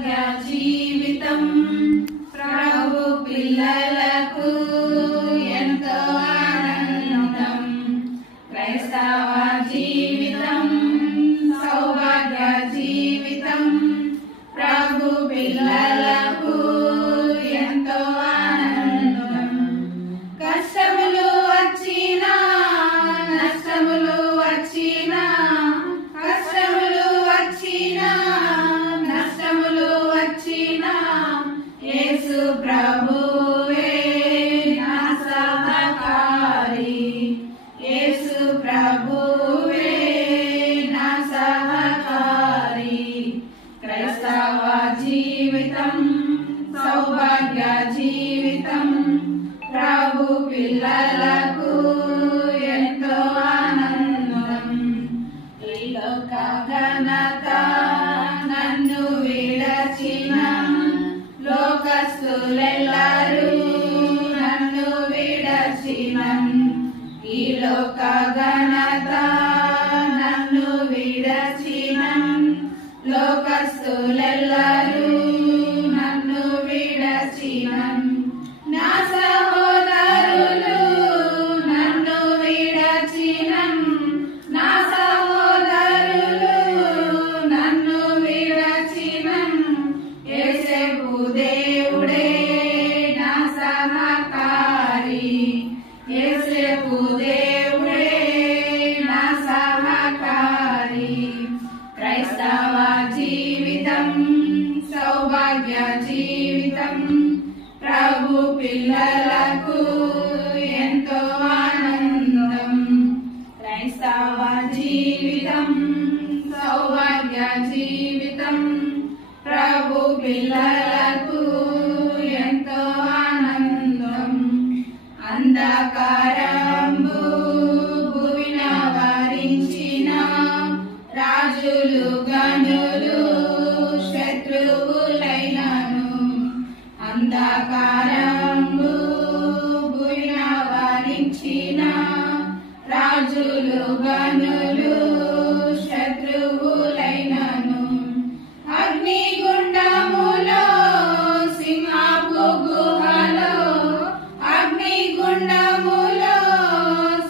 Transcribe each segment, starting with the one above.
సౌభాగ్య జీవితం ప్రభు పిల్లలకు ఎంతో ఆనందం. క్రైస్తవ జీవితం సౌభాగ్య జీవితం ప్రభు పిల్లలకు ఎంతో ఆనందం. కష్టములు వచ్చినా నష్టములు వచ్చినా, కష్టములు వచ్చినా నష్టములు వచ్చినా, యేసు ప్రభువే నా సహకారి. యేసు ప్రభువే నా సహకారి. క్రైస్తవ జీవితం సౌభాగ్య జీవితం ప్రభు పిల్లలకు ఎంతో ఆనందం. ఈ లోక ఘనత నన్ను విడచిన లోకస్తులెల్లరూ నన్ను విడచిన, ఈ లోక ఘనత నన్ను విడచిన లోకస్తులెల్లరూ నన్ను విడచిన, నా సహోదరులు నన్ను విడచిన, నా సహోదరులు నన్ను విడచిన, యేసేపు దేవుడే నా సహకారి. యేసేపు దేవుడే నా సహకారి. క్రైస్తవ జీవితం సౌభాగ్య జీవితం ప్రభు పిల్లలకు ఎంతో ఆనందం. క్రైస్తవ జీవితం సౌభాగ్య జీవితం ప్రభు పిల్లలకు ఎంతో ఆనందం. అంధకారంబు భువిన వరించిన రాజులు గనులు శత్రువులైనను, అంధకారంబు భువిన వరించిన రాజులు గనులు శత్రువులైనను, అగ్నిగుండములో సింహపు గుహలో, అగ్నిగుండములో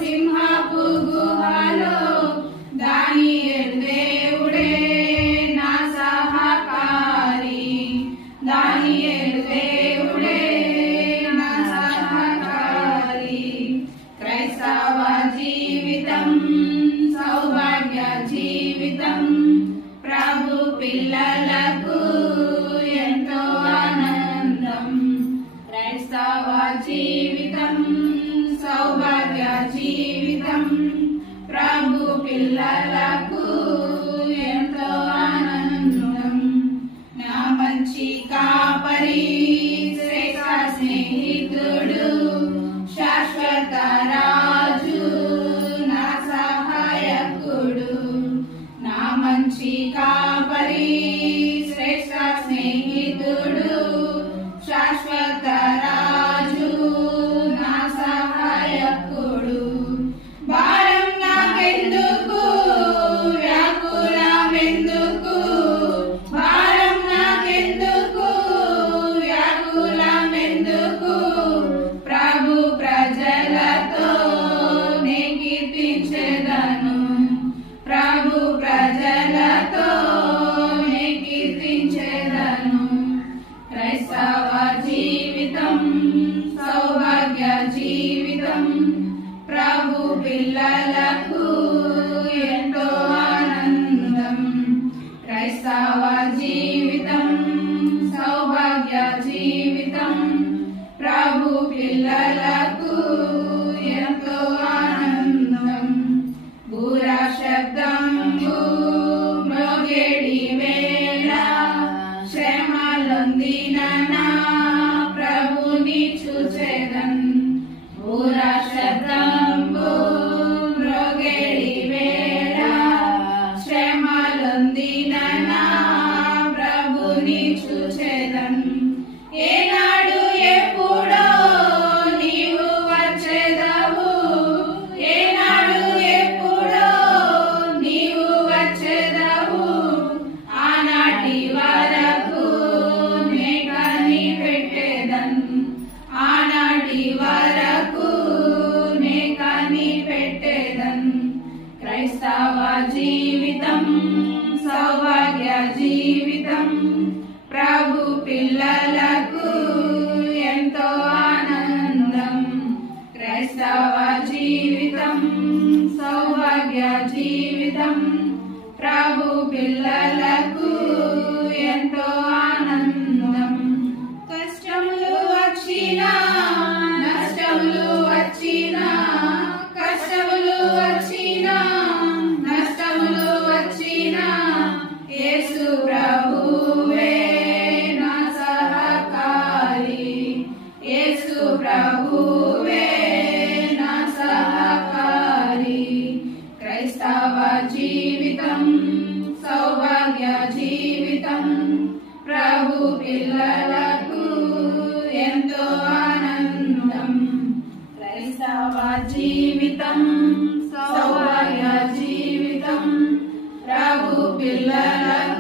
సింహపు గుహలో దానియేలు దేవుడే నా సహకారి. దానియేలు దేవుడే నా సహకారి. క్రైస్తవ జీవితం సౌభాగ్య జీవితం ప్రభు పిల్లలకు ఎంతో ఆనందం. క్రైస్తవ జీవితం సౌభాగ్య జీవితం ప్రభు పిల్లలకు ఎంతో ఆనందం. నా మంచి కాపరి శ్రేష్ఠ స్నేహితుడు శాశ్వత రాజు నా సహాయకుడు. నా మంచి కాపరి శ్రేష్ఠ స్నేహితుడు శాశ్వత రాజు నా సహాయకుడు. భారం నాకెందుకు వ్యాకులమెందుకు, భారం నాకెందుకు వ్యాకులమెందుకు, ప్రభు ప్రజలతో నే కీర్తించెదను. ప్రభు ప్రజలతో నే కీర్తించెదను. క్రైస్తవ జీవితం సౌభాగ్య జీవితం ప్రభు పిల్లలకు ఎంతో ఆనందం. క్రైస్తవ జీవితం సౌభాగ్య జీవితం ప్రభు పిల్లలకు ఎంతో ఆనందం. బూర శబ్దంబు మ్రోగేడి వేళ శ్రమలొందిన నా ప్రభుని చూచెదన్. బూర శబ్దంబు మ్రోగేడి వేళ శ్రమలొందిన నా ప్రభుని చూచెదన్. ఏనాడు ఎప్పుడో నీవు వచ్చెదవు, జీవితం ప్రభు పిల్లలకు ఎంతో ఆనందం. క్రైస్తవ జీవితం సౌభాగ్య జీవితం ప్రభు పిల్లలకు